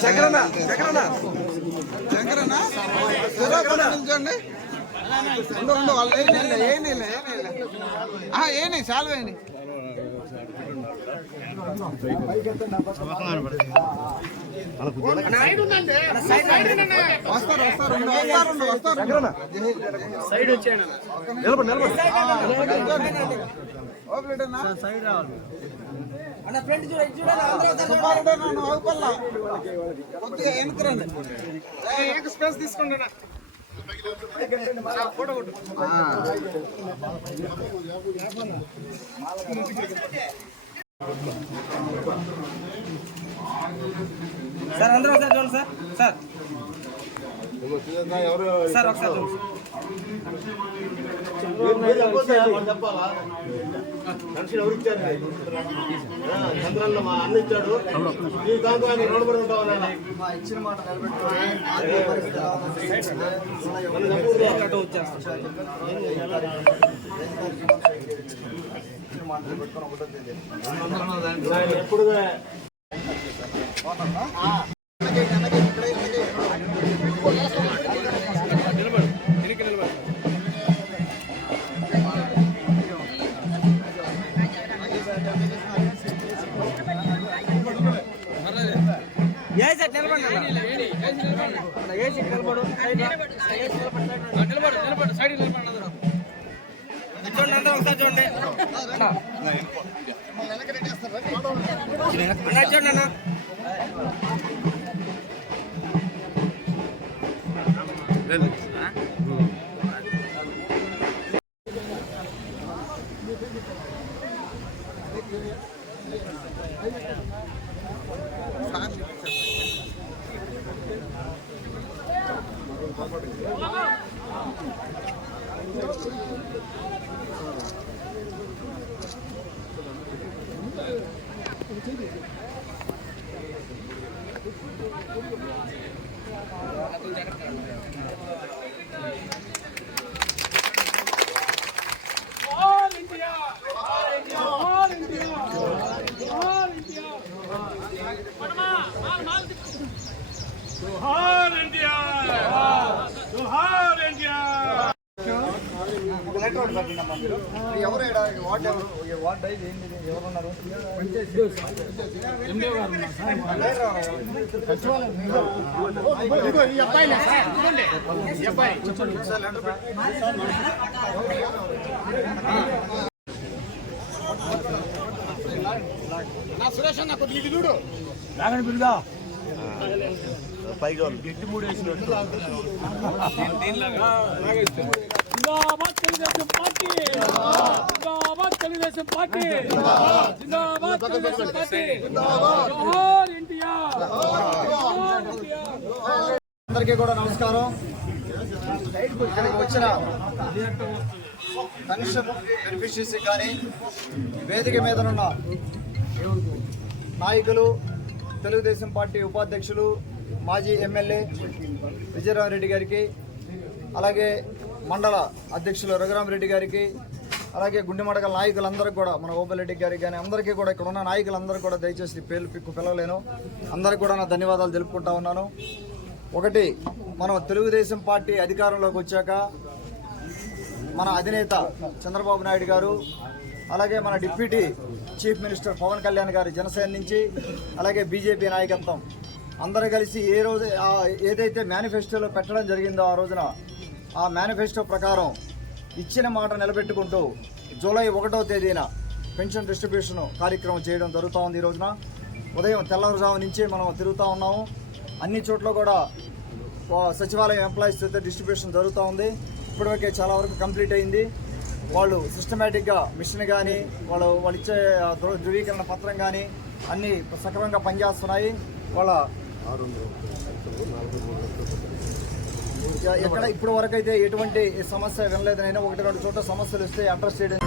శంకరన్న శంకరన్న శంకరన్న నిల్చోండి. రెండు వాళ్ళు ఏని చాలు వేయండి. వస్తారు నిలబడి సైడ్ రావాలి. స్పేస్ తీసుకోండి. సార్ అందరూ ఒకసారి చూడండి సార్. సార్ ఒకసారి చూడండి. చెప్పాలా మనిషిని ఎవరిచ్చారు? చంద్రన్న మా అన్న ఇచ్చాడు. ఈ దాంతో ఆయన రుణపడి ఉంటావు. ఇచ్చిన మాట ఎప్పుడు ఎవరున్నారు? సురేష్ అన్న కొద్దిగా చూడు బిరుగా పైగా గట్టి మూడు వేసినట్టు. Telugu Desam party Telugu Desam party Telugu Desam party. అందరికీ కూడా నమస్కారం. ఇక్కడికి వచ్చిన పెన్షన్ బెనిఫిషరీస్ కానీ వేదిక మీద ఉన్న నాయకులు, తెలుగుదేశం పార్టీ ఉపాధ్యక్షులు, మాజీ ఎమ్మెల్యే విజయరామరెడ్డి గారికి, అలాగే మండల అధ్యక్షులు రఘురామరెడ్డి గారికి, అలాగే గుండెమడగల నాయకులందరికీ కూడా, మన ఓబిరెడ్డి గారికి కానీ అందరికీ కూడా, ఇక్కడ ఉన్న నాయకులందరూ కూడా దయచేసి పిలవలేను. అందరికీ కూడా నా ధన్యవాదాలు తెలుపుకుంటా ఉన్నాను. ఒకటి, మనం తెలుగుదేశం పార్టీ అధికారంలోకి వచ్చాక మన అధినేత చంద్రబాబు నాయుడు గారు, అలాగే మన deputy chief minister Pawan Kalyan గారి జనసేన నుంచి, అలాగే బీజేపీ నాయకత్వం అందరూ కలిసి ఏదైతే మేనిఫెస్టోలో పెట్టడం జరిగిందో ఆ రోజున ఆ మేనిఫెస్టో ప్రకారం ఇచ్చిన మాట నిలబెట్టుకుంటూ జూలై 1వ తేదీన పెన్షన్ డిస్ట్రిబ్యూషన్ కార్యక్రమం చేయడం జరుగుతూ ఉంది. ఈ రోజున ఉదయం తెల్లవారుజాము నుంచి మనం తిరుగుతూ ఉన్నాము. అన్ని చోట్ల కూడా సచివాలయం ఎంప్లాయీస్ అయితే డిస్ట్రిబ్యూషన్ జరుగుతూ ఉంది. ఇప్పటివరకే చాలా వరకు కంప్లీట్ అయింది. వాళ్ళు సిస్టమేటిక్గా మిషన్ కానీ వాళ్ళు ఇచ్చే ధృవీకరణ పత్రం కానీ అన్నీ సక్రమంగా పనిచేస్తున్నాయి. వాళ్ళ ఎక్కడ ఇప్పటి వరకు అయితే ఎటువంటి సమస్య వినలేదనైనా 1-2 చోట్ల సమస్యలు వస్తే అడ్రస్ చేయడం